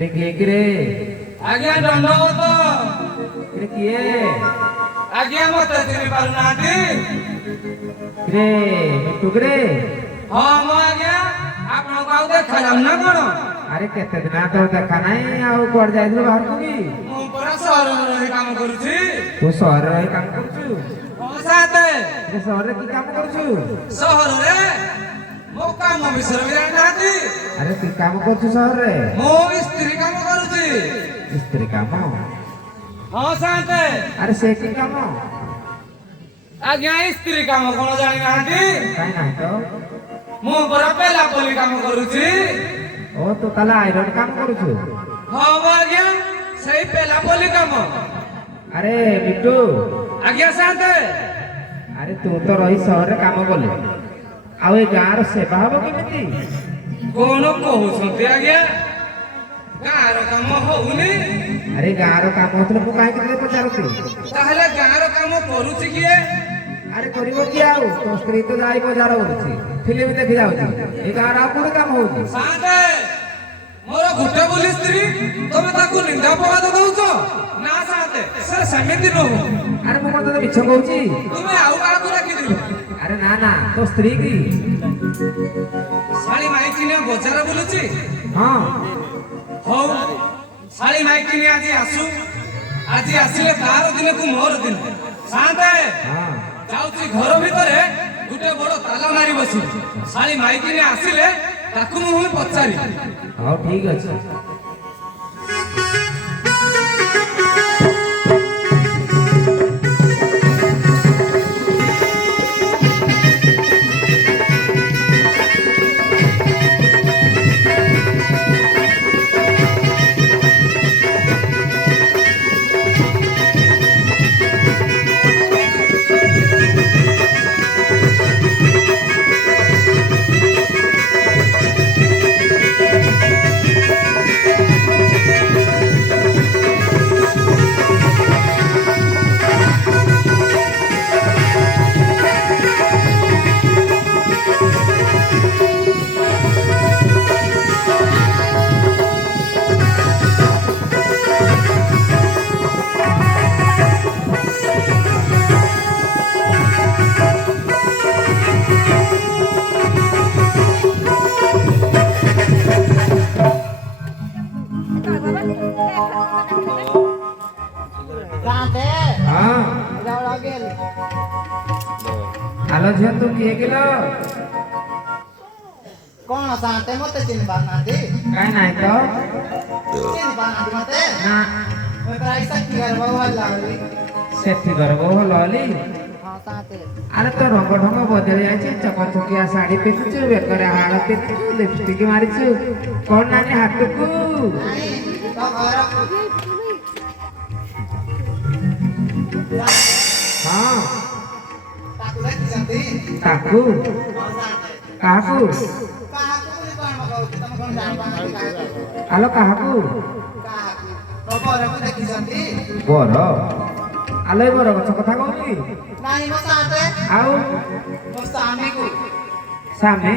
କିରେ ଆଜ୍ଞା ଦଣ୍ଡବତ। କିଏ ଆଜ୍ଞା ମତେ ଚିହ୍ନି ପାରୁନାହାନ୍ତି? କିରେ ମିଟୁକିରେ? ହଁ ମୁଁ ଆଜ୍ଞା ଆପଣଙ୍କୁ ଆଉ ଦେଖାଯାଉନି ନା କଣ? ଆରେ କେତେ ଦିନ ତ ଦେଖା ନାହିଁ ଆଉ କୁଆଡେ ଯାଇଥିଲୁ ବାହାରକୁ କି? ମୁଁ ପରା ସହରରେ ରହି କାମ କରୁଛି। ତୁ ସହରରେ ରହି କାମ କରୁଛୁ? ହଁ ସାତେ। ସହରରେ କି କାମ କରୁଛୁ? ସହରରେ ମୋ କାମ ବିଷୟରେ ବି ଜାଣିନାହାନ୍ତି? ଆରେ କି କାମ କରୁଛୁ ସହରରେ? ମୁଁ ସ୍ତ୍ରୀ କାମ କରୁଛି। ସ୍ତ୍ରୀ କାମ? ହଁ ସାତେ। ଆରେ ସେ କି କାମ? ଆଜ୍ଞା ସ୍ତ୍ରୀ କାମ କଣ ଜାଣିନାହାନ୍ତି? କାଇଁ ନାହିଁ ତ। ମୁଁ ପରା ପେଲା ପଲି କାମ କରୁଛି। ଓ ତୁ ତାହେଲେ ଆଇରନ୍ କାମ କରୁଛୁ? ହଁ ଆଜ୍ଞା ସେଇ ପେଲା ପଲି କାମ। ଆରେ ମିଟୁ। ଆଜ୍ଞା ସାତେ। ଆରେ ତୁ ତ ରହି ସହରରେ କାମ କଲୁ ଆଉ ଏ ଗାଁର ସେବା ହବ କେମିତି? କଣ କହୁଛନ୍ତି ଆଜ୍ଞା? ଗାଁର କାମ ହଉନି? ଆରେ ଗାଁର କାମ ହଉଥିଲେ ମୁଁ କାହିଁକି ତତେ ପଚାରୁଛି? ତାହେଲେ ଗାଁର କାମ କରୁଛି କିଏ? ଆରେ କରିବ କିଏ ଆଉ? ତୋ ସ୍ତ୍ରୀ ତ ଯାଇ ବଜାର ବୁଲୁଛି, ଫିଲ୍ମ ଦେଖି ଯାଉଛି। ଏ ଗାଁର ଆଉ କୋଉଠି କାମ ହଉଛି? ସାତେ ମୋର ଗୋଟେ ବୋଲି ସ୍ତ୍ରୀ, ତମେ ତାକୁ ନିନ୍ଦା ଅପବାଦ ଦଉଛ? ନା ସାତେ ସେ ସେମିତି ନୁହଁ। ଆରେ ମୁଁ କଣ ତତେ ମିଛ କହୁଛି? ତୁମେ ଆଉ କାହାକୁ ଡାକିଥିଲ? ଆରେ ନା ନା, ତୋ ସ୍ତ୍ରୀ କି? ଶାଳି ମାଇକିନିଆ ବଜାର ବୁଲୁଛି? ହଁ। ହଉ ଶାଳି ମାଇକିନି ଆଜି ଆସୁ, ଆଜି ଆସିଲେ ତାର ଦିନକୁ ମୋର ଦିନ। ସାତେ ହଁ। ଯାଉଛି ଘର ଭିତରେ ଗୋଟେ ବଡ ତାଲା ମାରି ବସିବି। ଶାଳି ମାଇକିନି ଆସିଲେ ତାକୁ ମୁଁ ପଚାରି। ହଉ ଠିକ ଅଛି। হ্যালো ঝিଅ তু কিଏ কিলো? କଣ ସାତେ ମତେ ଚିହ୍ନି ପାରୁନାହାନ୍ତି? କାଇଁ ନାହିଁ ତ। ଚିହ୍ନି ପାରୁନାହାନ୍ତି ମତେ? ନା। ମୁଁ ପ୍ରାୟ ସେଠିକାର ବହୁ ଭଲ ବୋଲି। ସେଠି ଘର ବୋଉ ଭଲ ହେଲି? ହଁ ସାତେ। ଆରେ ତ ରଙ୍ଗ ଢଙ୍ଗ ବଦଳି ଯାଇଛି, ଚକଚକିଆ ଶାଢୀ ପିନ୍ଧିଛୁ, ବେକରେ ହାର ପିନ୍ଧିଛୁ, ଲିପଷ୍ଟିକ ମାରିଛୁ, କଣ ନାନି ହାତକୁ? ନାଇଁ ତ ଘରକୁ। ହଁ। ତାକୁ ଦେଖିଛନ୍ତି? ତାକୁ? ହଁ ସାତେ। କାହାକୁ? କାହାକୁ ବୋଲି କଣ କହୁଛି? ତମେ କଣ ଜାଣିପାରୁନାହାନ୍ତି କାହାକୁ? ଆଲୋ କାହାକୁ? କାହାକୁ? ମୋ ବରକୁ ଦେଖିଛନ୍ତି? ବର? ଆଲୋ ଏ ବର ଗଛ କଥା କହୁଛି? ନାଇଁ ମୋ ସାତେ। ଆଉ? ମୋ ସ୍ୱାମୀକୁ। ସ୍ୱାମୀ?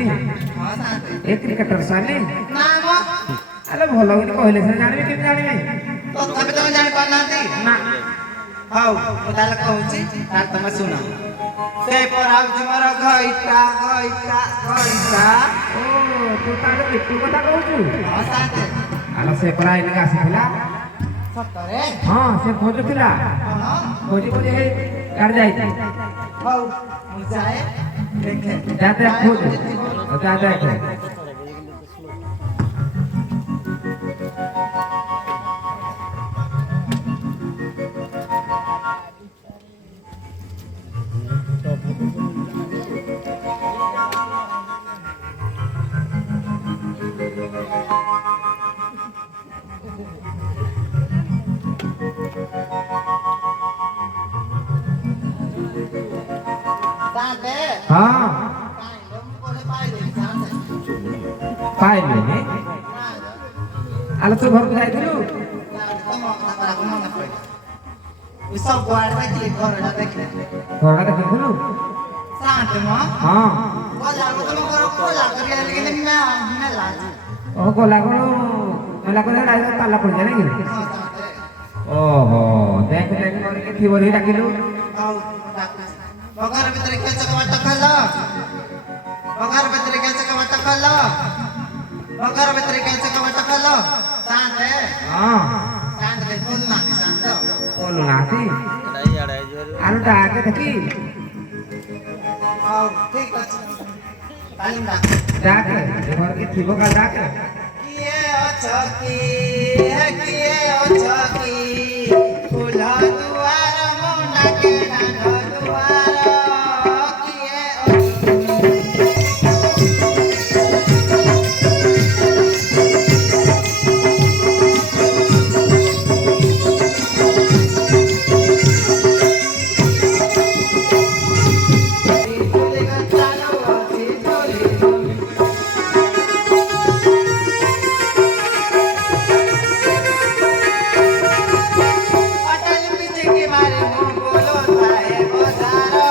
ହଁ ସାତେ। ଏ କ୍ରିକେଟର ସ୍ୱାମୀ? ନା ମ। ଆଲୋ ଭଲ କି କହିଲେ ସିନା ଜାଣିବି, କେମିତି ଜାଣିବି? ତଥାପି ତମେ ଜାଣିପାରୁନାହାନ୍ତି? ନା। ହଉ ମୁଁ ତାହେଲେ କହୁଛି, ତାହେଲେ ତମେ ଶୁଣ। ସେ ପରାଉଛି ମୋର ଘଇତା ଘଇତା ଘଇତା। ଓ ତୁ ତାହେଲେ ମିଟୁ କଥା କହୁଛୁ? ହଁ ସାତେ। ଆଲୋ ସେ ପରା ଏଇନେ ଆସିଥିଲା। ସତରେ? ହଁ ସେ ଖୋଜୁଥିଲା। ହଁ। ଖୋଜି ଖୋଜି ହେଇ ଗାଡି ଯାଇଛି। ହଉ ମୁଁ ଯାଏ ଦେଖେ। ଯା ଦେଖ ଖୋଜ, ଯା ଦେଖ। ସାତେ। ହଁ କାଇଁ ମୁଁ କୋଉଠି ପାଇଲିନି ସାତେ। ପାଇଲୁନି? ଆଲୋ ତୁ ଘରକୁ ଯାଇଥିଲୁ? ତମ କଥା ଖରାପ ମନେ ପଇଲା। ମୁଁ ସବୁଆଡେ ଦେଖିଲି, ଘରଟା ଦେଖିଲି। ଘରଟା ଦେଖିଥିଲୁ? ସାତେ ମ। ହଁ। ବଜାର ତମ ଘର ବଜାର କରି ହେଲେ କିନ୍ତୁ ମେଲା ଅଛି। ଓ ଗଲା କଣ ଖୋଲା କରି ଡାଇରେକ୍ଟ ତାଲା ପଡ଼ିযায় ନାଇଁ କି? ହଁ ସାନ୍ତେ ଓହୋ ଦେଖ ଦେଖ କରିକି ଥିବ ରେ ଡାକିଲୁ। ହଉ ଡାକୁଛି ବଘର ଭିତରେ କେଚ କବାଟ ଖୋଲ ବଘର ଭିତରେ କେଚ କବାଟ ଖୋଲ ବଘର ଭିତରେ କେଚ କବାଟ ଖୋଲ ସାନ୍ତେ ହଁ ସାନ୍ତେ ଖୋଲ ନା ସାନ୍ତେ बोलू नाती आलू डाके देखी ହଉ ଠିକ ଅଛି ତାହେଲେ ମୁଁ डाके घर के थीबो का डाके କିଏ ଅଛ କି ହେ କିଏ ଅଛ କି ଫୁଲ ଦୁଆର ମୁଁ ଡାକେ ଦାଣ୍ଡ ଦୁଆର କିଏ अटल पीछे के मारे मुंह बोलो थाए बजारो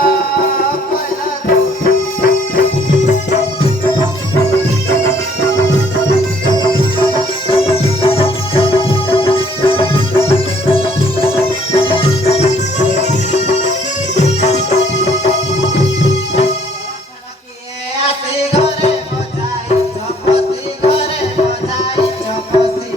आसे घरे बजाई चपसी घरे बजाई चपसी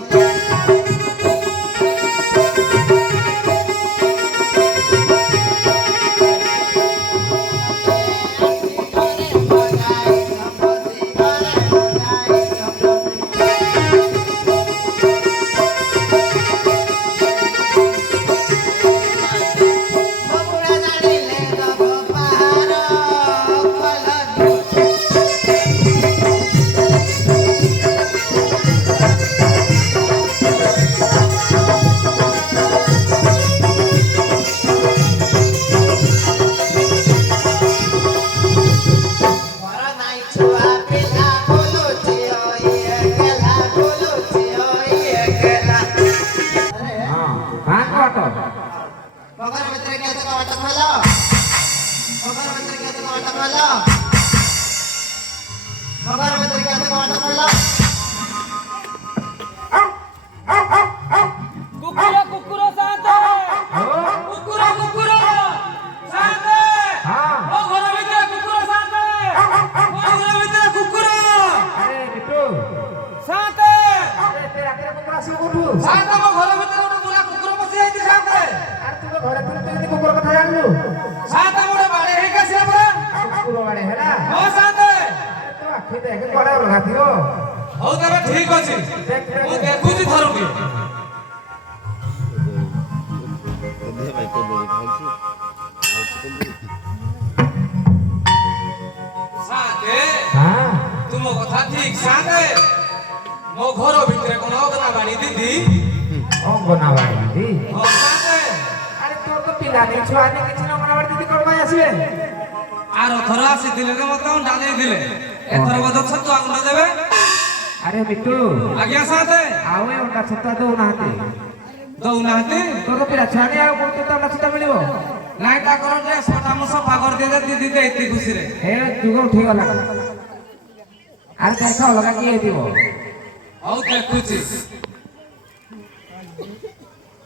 हां हां कोटो बगर भीतर के जगह वाट खोलो बगर भीतर के जगह वाट खोलो बगर भीतर के जगह वाट खोलो କୁକୁର କୁକୁର ଶାନ୍ତ କୁକୁର କୁକୁର ଶାନ୍ତ हां ମୋ ଘର ଭିତରେ କୁକୁର ଶାନ୍ତ ମୋ ଘର ଭିତରେ କୁକୁର अरे बिट्टू ଶାନ୍ତ अरे तेरा तेरा कुकुर आसी कोठू ଶାନ୍ତ ମୋ ଘର ଭିତରେ ଗୋଟେ ବୁଲା କୁକୁର ବସି ଯାଇଛି ଶାନ୍ତ अरे तू घरे तू कुकुर कथा जानलु ଶାନ୍ତ ଗୋଟେ ବାଡେ ହେଇକି ଆସିଲା ପରା कुकुर वाले हैला ହଁ ଶାନ୍ତ अरे तू आखि देख कोडा लगा दियो ହଉ ତେବେ ଠିକ ଅଛି ମୁଁ ଦେଖୁଛି ଥରୁଟି ଶାନ୍ତ हां ତୁମ କଥା ଠିକ ଶାନ୍ତ ମୋ ଘର ଭିତରେ କଣ ଅଗନାବାଣୀ ଦିଦି अंगनाबाड़ी दी ହଁ ଶାନ୍ତ अरे तोर तो पिला नहीं छुआ नहीं किछ न अंगनाबाड़ी दीदी कोड भाई आसीबे ଆର ଥର ଆସିଥିଲେ ଯେ ମତେ ଅଣ୍ଡା ଦେଇଥିଲେ ଏଥର ବୋଧେ ଛତୁଆ ଗୁଣ୍ଡ ଦେବେ अरे बिट्टू ଆଜ୍ଞା ଶାନ୍ତ ଆଉ ଏ ଅଣ୍ଡା ଛତା ଦଉନାହାନ୍ତି ଦଉନାହାନ୍ତି ତୋର ପିଲା ଛୁଆ ନାହିଁ ଆଉ କୋଉଠି ତ ଅଣ୍ଡା ଛତା ମିଳିବ ନାଇଁ ତାଙ୍କର ଡ୍ରେସ୍ ପଟା ମୁଁ ସଫା କରିଦିଏ ଦିଦି ଦେଇତି ଖୁସିରେ ଏ ଯୁଗ ଉଠିଗଲା ଆରେ ଦେଖ ଅଲଗା କିଏ ହେଇଥିବ ହଉ ଦେଖୁଛି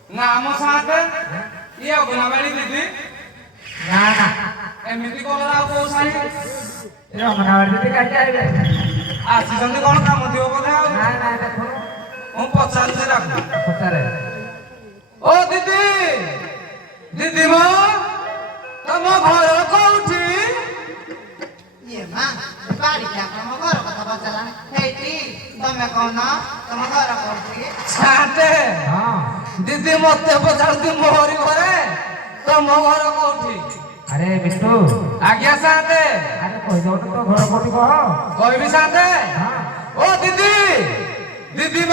ନା ଆମ ଶାନ୍ତ ଇଏ ଅଗନାବାଣୀ ଦିଦି ନା ନା ଏମିତି କଲର ଆଉ କୋଉ ଶାଢୀ ଏ ଅଙ୍ଗନାବାଡ଼ି ଦିଦି କାହିଁକି ଆଇବେ ଆସିଛନ୍ତି କଣ କାମ ଥିବ ବୋଧେ ଆଉ ନା ନା ଦେଖ ମୁଁ ପଚାରୁଛି ତାକୁ ପଚାରେ ଓ ଦିଦି ଦିଦି ମୋ ତମ ଘର କୋଉଠି ये मां बाड़ी क्या तम घर कथा पचाला हेटी तमे कोन तम घर कोठी ଶାନ୍ତ ହଁ ଦିଦି ମତେ ପଚାରୁଛି ମୋହରି ଘରେ ତମ ଘର କୋଉଠି ଆରେ ବିଷ୍ଣୁ ଆଜ୍ଞା ଶାନ୍ତ ଆରେ କହିଦବ ତ ତୋ ଘର କୋଉଠି କହ କହିବି ଶାନ୍ତ ହଁ ଓ ଦିଦି ଦିଦି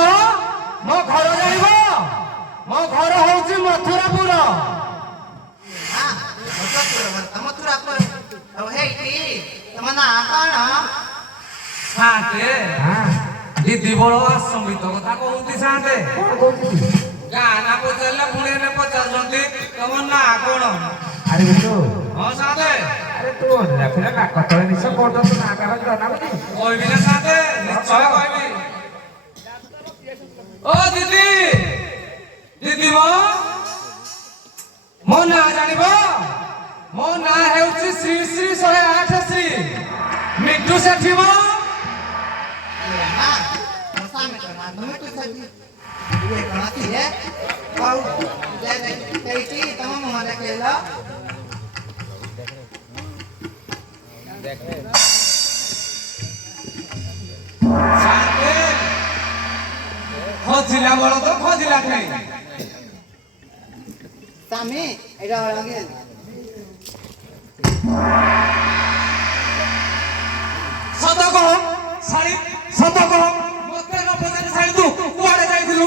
ମୋ ଘର ଜାଣିବ ମୋ ଘର ହଉଛି ମଥୁରାପୁର हां मथुरा पर अब हेटी तम ना कोन ଶାନ୍ତ ହଁ ଦିଦି ବଳ ଅସମ୍ବିତ କଥା କହୁଛି ଶାନ୍ତ କଣ କହୁଛୁ ଗାଁ ନା ପଚାରିଲେ ପୁଣି ଏନେ ପଚାରୁଛନ୍ତି ତମ ନାଁ କଣ ଆରେ ବିଷ୍ଣୁ ହଁ ଶାନ୍ତ ଆରେ ତୁ ଦେଖିଲେ ନାକ ତଳେ ନିଶ କୋଉଠି ତୁ ନା କାହାର ଜଣା ବୁଝି କହିବି ନା ଶାନ୍ତ ନିଶ୍ଚୟ କହିବି ଓ ओ दीदी दीदी मो ना जानिब मो ना हेउछि श्री श्री 108 श्री मिट्टू सेठी मो सामे करा मैं तो सही ये कहाती है और जय कैसी तमाम हमारे केला साथे खोजिला बड़ तो खोजिला नहीं सामे एटा लगे सतको साड़ी सतको मते न पचारी साड़ी तू कुआडे जाइथिलु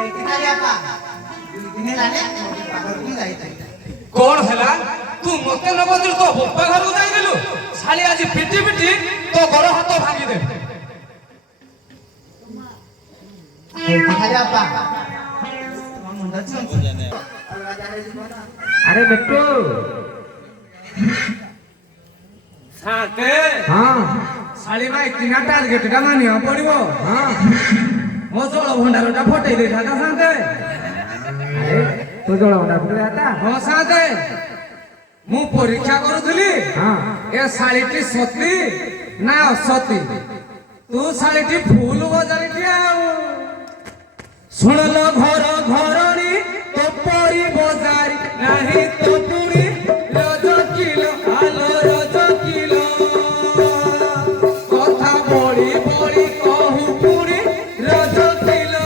ए किनारे आपा दिने लाने पागल को जाई कोण हैला तू मते न पचारी तो बप्पा घर को जाइथिलु साली आज पिटी पिटी तो गोड़ हाथ भांगी दे ए किनारे आपा मुंडा चल अरे बिट्टू साथे हाँ साली माई किना टार्गेट का मानियो पड़िबो हाँ मो जळ भंडारटा फटै दे दादा साथे अरे तू जोड़ा उड़ा फुट जाता हो साथे मु परीक्षा करूथली हाँ ए सालीटी सती ना असती तू सालीटी फूल बजारीटी आउ सुनलो घर घरणी तो परी बजारी नाही तो पुणी रज किलो आलो रज किलो কথা বলি বলি কহু পুরি রজ কিলো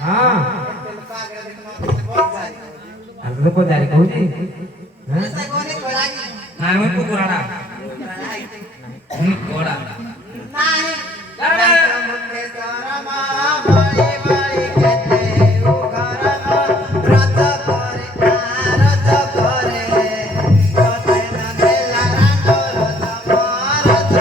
हाँ अरे तो जारी कहूँ जी हाँ ऐसा कोने कोलागी না আমি পুকুরাটা কোড়া नहीं मुझे शरमा बड़ी बड़ी कहते वो करना रत करे रत करे कते न देला रातो रत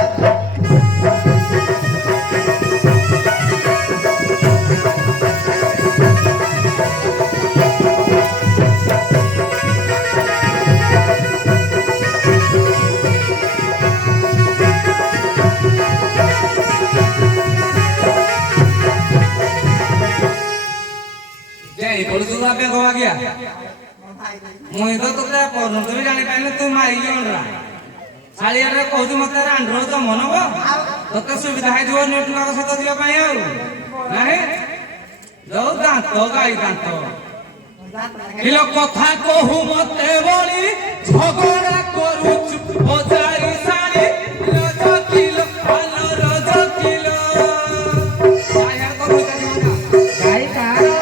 जय बोल तू आपे गोवा गया मुई तो तोते परन तो भी जानि पाइने तू मारी जोनरा साली रे कहू मते रांड्रो तो मनबो तोते सुविधा है जो नेटवर्क सहित दिया पाए आउ नाही दो दांत गाई दांत किलो कथा कहू मते बोली झगड़ा करू बजारी साड़ी रज किलो आलो रज किलो आया करू जानि गाई कारो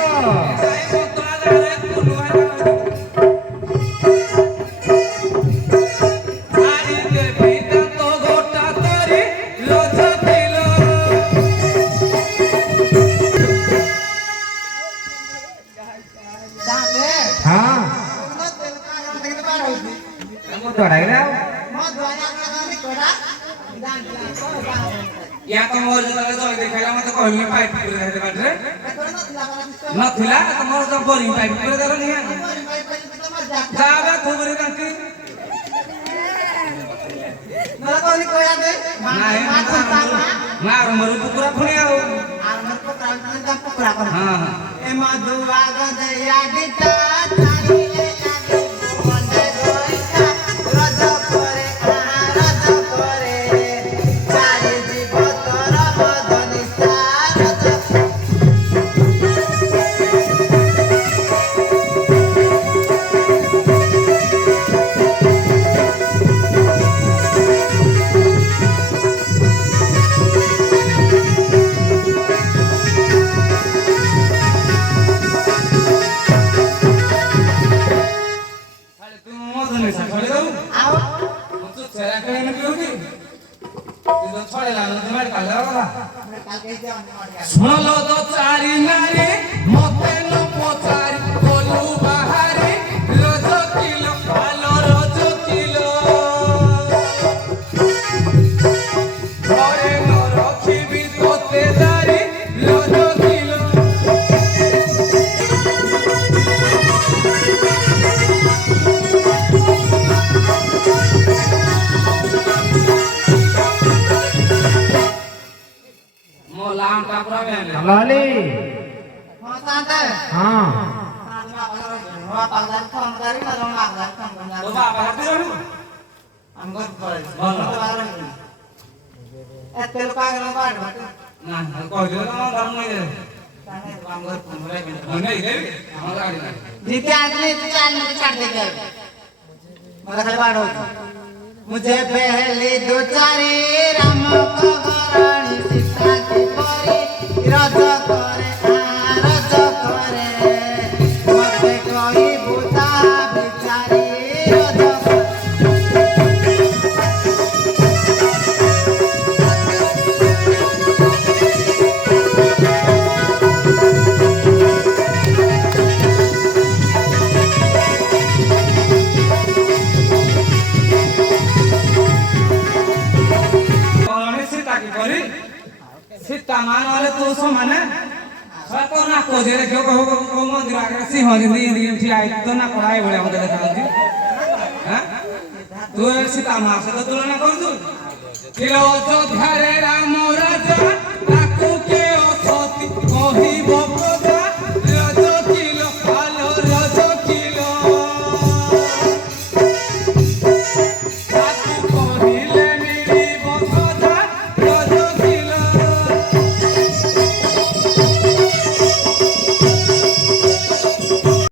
सामे हाँ उनो तेल का देखते बार होती वो तो अड़ाई रहा मो द्वारा का कोड़ा दान या तो मोर जतले तो देखाला मते कहले पाइप करे देते बाटरे नथिला तो मोर तो बोरिंग पाइप करे देरो नहीं जाबे खुबरी तंकी मला कोणी कोया दे नाही मार मरु पुकुरा फुणी आउ आरमर को प्रांतन का पुकरा कर हां ए मधुआ गदया गीता तारी ले लागे वंदे गोइका रज करे रज करे चारि जीव तोर मदनी सारज सुनलो तो चारी नारी मते न पचारी बोलू बाहारी रज किलो आलो रज किलो लहली ହଁ ତାନ୍ତେ हाँ ବାପାଙ୍କୁ ଫୋନ କରି ନହେଲେ ମାଗଲା ଫୋନ କରି ତୋ ବାବା ହାତ ରହିବୁ ଆମ ଘର ପଳେଇ ଭଲ। ଏତେ ଲୋକ ଆଗରେ ବାଡ ନା କହିଦିଅ ତମ ଧର୍ମ ନେଇ ଦେ ଆମ ଘର ଫୋନ କରି ମୁଁ ନେଇ ଦେବି ଆମ ଗାଡ଼ି ନାହିଁ जीते आदमी तो चांद में छाड़ देंगे मगर खाली बाढ़ होगी मुझे पहली दो चारी राम को घरानी सीता की परी रज करे मते कोई भूता बिचारी रज सीता मान वाले तो सो माने सतो ना को जे देखो को मंदिर आगे सिंह जिंदी जिंदी ठीक आई तो ना कोड़ाई भले हम देखा होती हैं तू सीता मां से तो तुलना कर दू किलो अयोध्या रे राम राजा